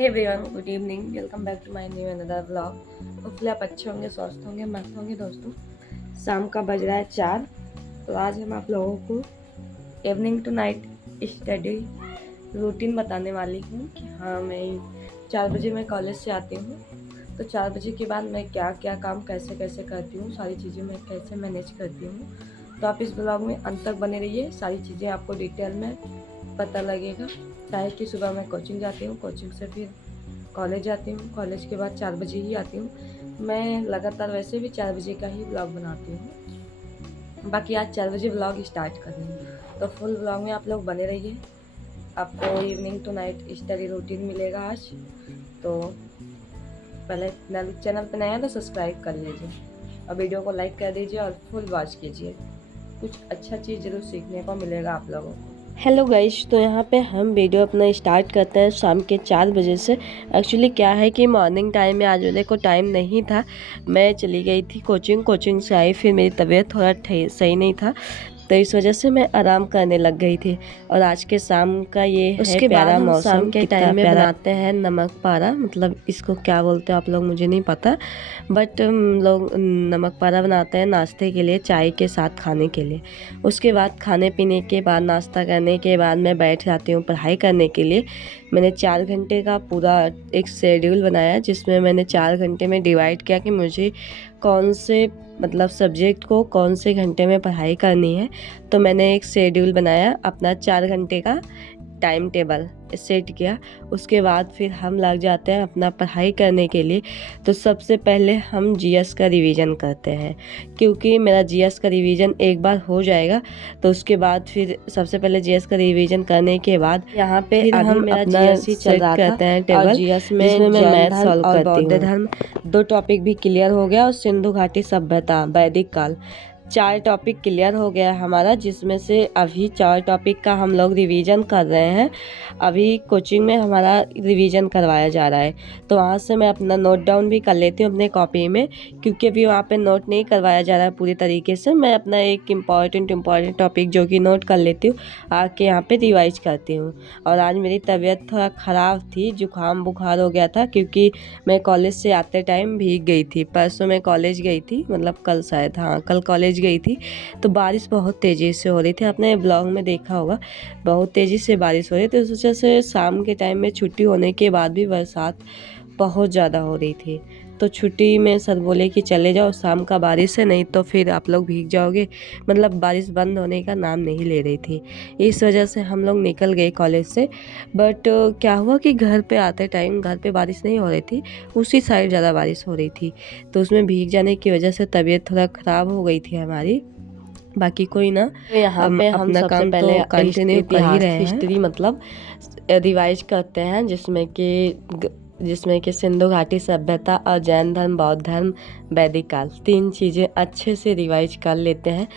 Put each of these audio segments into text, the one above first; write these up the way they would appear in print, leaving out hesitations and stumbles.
Hey everyone, good evening. Welcome back to my new another vlog. Hopefully आप अच्छे होंगे, स्वस्थ होंगे, मस्त होंगे। दोस्तों, शाम का बज रहा है 4। तो आज हम आप लोगों को evening to night study routine बताने वाली हूँ कि हाँ, मैं 4 बजे मैं कॉलेज से आती हूँ। तो 4 बजे के बाद मैं क्या क्या काम कैसे कैसे करती हूँ, सारी चीज़ें मैं कैसे मैनेज करती हूँ। तो आप इस ब्लॉग में अंत तक बने रहिए, सारी चीज़ें आपको डिटेल में पता लगेगा। चाहे कि सुबह मैं कोचिंग जाती हूँ, कोचिंग से फिर कॉलेज जाती हूँ, कॉलेज के बाद 4 बजे ही आती हूँ। मैं लगातार वैसे भी 4 बजे का ही ब्लॉग बनाती हूँ। बाकी आज 4 बजे ब्लॉग स्टार्ट कर रही हूँ, तो फुल ब्लॉग में आप लोग बने रहिए। आपको evening to night study routine मिलेगा आज। तो पहले चैनल पर नया है तो सब्सक्राइब कर लीजिए और वीडियो को लाइक कर दीजिए और फुल वॉच कीजिए। कुछ अच्छा चीज़ ज़रूर सीखने को मिलेगा आप लोगों को। हेलो गाइस, तो यहाँ पे हम वीडियो अपना स्टार्ट करते हैं शाम के 4 बजे से। एक्चुअली क्या है कि मॉर्निंग टाइम में आज मेरे को टाइम नहीं था। मैं चली गई थी कोचिंग से आई, फिर मेरी तबीयत थोड़ा सही नहीं था, तो इस वजह से मैं आराम करने लग गई थी। और आज के शाम का ये है प्यारा मौसम। शाम के टाइम में बनाते हैं नमक पारा, मतलब इसको क्या बोलते हैं आप लोग मुझे नहीं पता, बट लोग नमक पारा बनाते हैं नाश्ते के लिए, चाय के साथ खाने के लिए। उसके बाद खाने पीने के बाद, नाश्ता करने के बाद मैं बैठ जाती हूँ पढ़ाई करने के लिए। मैंने 4 घंटे का पूरा एक शेड्यूल बनाया, जिसमें मैंने 4 घंटे में डिवाइड किया कि मुझे कौन से मतलब सब्जेक्ट को कौन से घंटे में पढ़ाई करनी है। तो मैंने एक शेड्यूल बनाया, अपना 4 घंटे का टाइम टेबल सेट किया। उसके बाद फिर हम लग जाते हैं अपना पढ़ाई करने के लिए। तो सबसे पहले हम जीएस का रिवीजन करते हैं, क्योंकि मेरा जीएस का रिवीजन एक बार हो जाएगा तो उसके बाद फिर सबसे पहले जीएस का रिवीजन करने के बाद यहाँ पे हम मेरा जीएस ही चल रहा करते हैं टेबल, जिसमें मैं मैथ सॉल्व करती हूँ। बौद्ध धर्म 2 टॉपिक भी क्लियर हो गया और सिंधु घाटी सभ्यता वैदिक काल 4 टॉपिक क्लियर हो गया हमारा, जिसमें से अभी 4 टॉपिक का हम लोग रिवीजन कर रहे हैं। अभी कोचिंग में हमारा रिवीजन करवाया जा रहा है, तो वहाँ से मैं अपना नोट डाउन भी कर लेती हूँ अपने कॉपी में, क्योंकि अभी वहाँ पे नोट नहीं करवाया जा रहा है पूरी तरीके से। मैं अपना एक इम्पॉर्टेंट टॉपिक जो कि नोट कर लेती हूँ, आके यहाँ पे रिवाइज करती हूँ। और आज मेरी तबीयत थोड़ा ख़राब थी, जुकाम बुखार हो गया था, क्योंकि मैं कॉलेज से आते टाइम भीग गई थी। परसों मैं कॉलेज गई थी, मतलब कल शायद, हाँ कल कॉलेज गई थी। तो बारिश बहुत तेज़ी से हो रही थी, आपने ब्लॉग में देखा होगा, बहुत तेज़ी से बारिश हो रही थी। उस वजह से शाम के टाइम में छुट्टी होने के बाद भी बरसात बहुत ज़्यादा हो रही थी। तो छुट्टी में सर बोले कि चले जाओ, शाम का बारिश है, नहीं तो फिर आप लोग भीग जाओगे। मतलब बारिश बंद होने का नाम नहीं ले रही थी, इस वजह से हम लोग निकल गए कॉलेज से। बट क्या हुआ कि घर पे आते टाइम घर पे बारिश नहीं हो रही थी, उसी साइड ज़्यादा बारिश हो रही थी, तो उसमें भीग जाने की वजह से तबीयत थोड़ा ख़राब हो गई थी हमारी। बाकी कोई ना, यहाँ पे हम अपना काम पहले कंटिन्यू कर ही रहे हैं। हिस्ट्री मतलब रिवाइज करते हैं, जिसमें कि सिंधु घाटी सभ्यता और जैन धर्म, बौद्ध धर्म, वैदिक काल, 3 चीज़ें अच्छे से रिवाइज कर लेते हैं।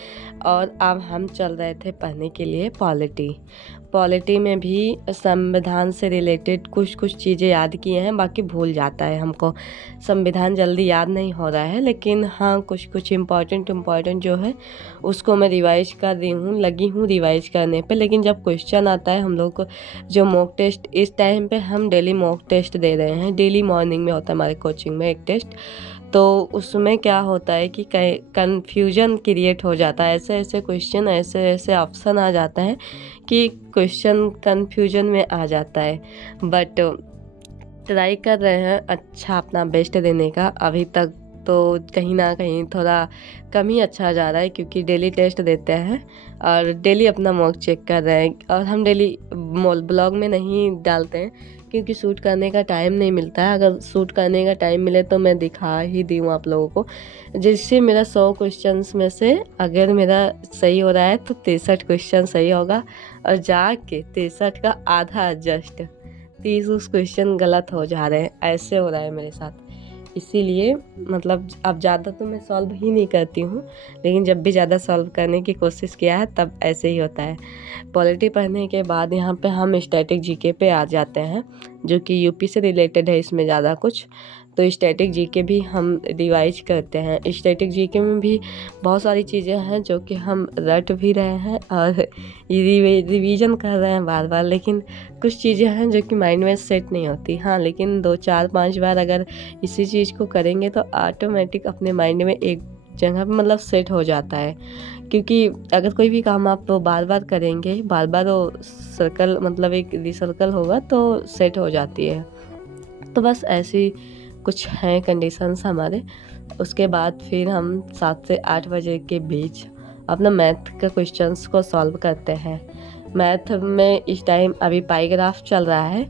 और अब हम चल रहे थे पढ़ने के लिए पॉलिटी में भी संविधान से रिलेटेड कुछ चीज़ें याद किए हैं, बाकी भूल जाता है हमको, संविधान जल्दी याद नहीं हो रहा है। लेकिन हाँ, कुछ इम्पॉर्टेंट जो है उसको मैं रिवाइज कर रही हूँ, लगी हूँ रिवाइज करने पे। लेकिन जब क्वेश्चन आता है हम लोग को, जो मॉक टेस्ट, इस टाइम पे हम डेली मॉक टेस्ट दे रहे हैं। डेली मॉर्निंग में होता है हमारे कोचिंग में एक टेस्ट, तो उसमें क्या होता है कि कन्फ्यूजन क्रिएट हो जाता है। ऐसे क्वेश्चन, ऐसे ऑप्शन आ जाता है कि क्वेश्चन कन्फ्यूजन में आ जाता है। बट ट्राई कर रहे हैं अच्छा अपना बेस्ट देने का। अभी तक तो कहीं ना कहीं थोड़ा कम ही अच्छा जा रहा है, क्योंकि डेली टेस्ट देते हैं और डेली अपना मॉक चेक कर रहे हैं। और हम डेली ब्लॉग में नहीं डालते हैं, क्योंकि शूट करने का टाइम नहीं मिलता है। अगर शूट करने का टाइम मिले तो मैं दिखा ही दूँ आप लोगों को। जिससे मेरा 100 क्वेश्चंस में से अगर मेरा सही हो रहा है तो 63 क्वेश्चन सही होगा, और जाके 63 का आधा जस्ट 30 क्वेश्चन गलत हो जा रहे हैं। ऐसे हो रहा है मेरे साथ, इसीलिए मतलब अब ज़्यादा तो मैं सॉल्व ही नहीं करती हूँ, लेकिन जब भी ज़्यादा सॉल्व करने की कोशिश किया है तब ऐसे ही होता है। पॉलिटी पढ़ने के बाद यहाँ पे हम स्टैटिक जीके पे आ जाते हैं। जो कि यूपी से रिलेटेड है इसमें ज़्यादा कुछ। तो स्टैटिक जीके भी हम रिवाइज करते हैं। स्टैटिक जीके में भी बहुत सारी चीज़ें हैं जो कि हम रट भी रहे हैं और रिवीजन कर रहे हैं बार बार, लेकिन कुछ चीज़ें हैं जो कि माइंड में सेट नहीं होती। हाँ, लेकिन 2-4-5 बार अगर इसी चीज़ को करेंगे तो ऑटोमेटिक अपने माइंड में एक जगह पे मतलब सेट हो जाता है। क्योंकि अगर कोई भी काम आप बार बार करेंगे, बार बार वो सर्कल मतलब एक रिसर्कल होगा तो सेट हो जाती है। तो बस ऐसी कुछ हैं कंडीशंस हमारे। उसके बाद फिर हम 7 से 8 बजे के बीच अपना मैथ का क्वेश्चंस को सॉल्व करते हैं। मैथ में इस टाइम अभी पाईग्राफ चल रहा है,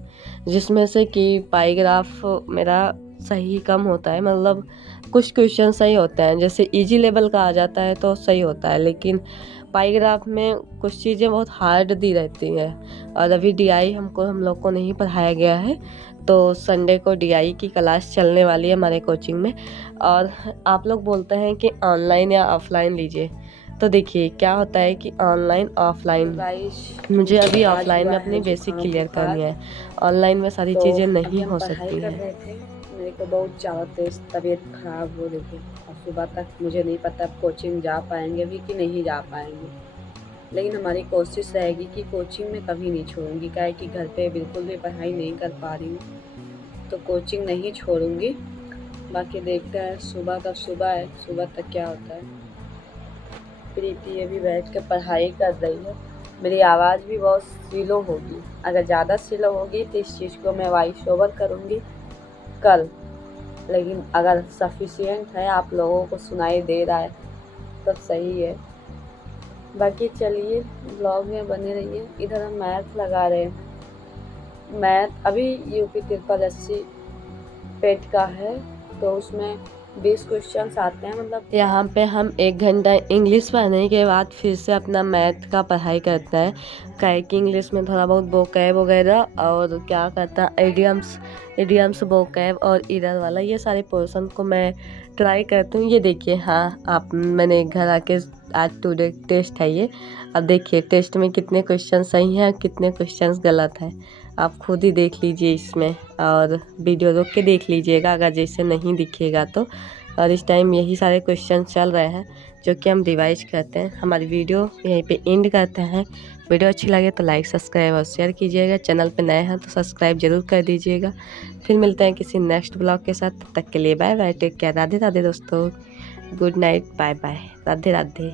जिसमें से कि पाईग्राफ मेरा सही कम होता है, मतलब कुछ क्वेश्चन सही होते हैं, जैसे इजी लेवल का आ जाता है तो सही होता है, लेकिन पाईग्राफ में कुछ चीज़ें बहुत हार्ड दी रहती हैं। और अभी डीआई हम लोग को नहीं पढ़ाया गया है, तो संडे को डीआई की क्लास चलने वाली है हमारे कोचिंग में। और आप लोग बोलते हैं कि ऑनलाइन या ऑफलाइन लीजिए, तो देखिए क्या होता है कि ऑनलाइन ऑफलाइन, मुझे अभी ऑफलाइन में अपनी बेसिक क्लियर करनी है, ऑनलाइन में सारी चीज़ें नहीं हो सकती हैं। मेरे को बहुत ज़्यादा तेज तबीयत खराब हो रही थी और सुबह तक मुझे नहीं पता कोचिंग जा पाएंगे भी कि नहीं जा पाएंगे, लेकिन हमारी कोशिश रहेगी कि कोचिंग में कभी नहीं छोड़ूंगी। क्या है कि घर पे बिल्कुल भी पढ़ाई नहीं कर पा रही हूँ, तो कोचिंग नहीं छोड़ूंगी। बाकी देखते हैं, सुबह का सुबह है, सुबह तक क्या होता है। प्रीति अभी बैठ के पढ़ाई कर रही है। मेरी आवाज़ भी बहुत स्लो होगी, अगर ज़्यादा स्लो होगी तो इस चीज़ को मैं वॉइस ओवर करूँगी कल, लेकिन अगर सफिशिएंट है, आप लोगों को सुनाई दे रहा है तब सही है। बाकी चलिए ब्लॉग में बने रहिए। इधर हम मैथ लगा रहे हैं। मैथ अभी यूपी 80 पेट का है, तो उसमें 20 क्वेश्चन आते हैं। मतलब यहाँ पे हम 1 घंटा इंग्लिश पढ़ने के बाद फिर से अपना मैथ का पढ़ाई करते हैं। काहे कि इंग्लिश में थोड़ा बहुत वोकैब वगैरह और क्या कहता है इडियम्स वोकैब और इरर वाला, ये सारे पोर्शन को मैं ट्राई करती हूँ। ये देखिए, हाँ आप मैंने घर आके आज टुडे टेस्ट है ये। अब देखिए टेस्ट में कितने क्वेश्चन सही हैं, कितने क्वेश्चन गलत हैं, आप खुद ही देख लीजिए इसमें, और वीडियो रोक के देख लीजिएगा अगर जैसे नहीं दिखेगा तो। और इस टाइम यही सारे क्वेश्चन चल रहे हैं जो कि हम रिवाइज करते हैं। हमारी वीडियो यहीं पे एंड करते हैं। वीडियो अच्छी लगे तो लाइक सब्सक्राइब और शेयर कीजिएगा। चैनल पे नए हैं तो सब्सक्राइब जरूर कर दीजिएगा। फिर मिलते हैं किसी नेक्स्ट ब्लॉग के साथ, तब तक के लिए bye bye, take care, Radhe Radhe दोस्तों, good night, bye bye, Radhe Radhe.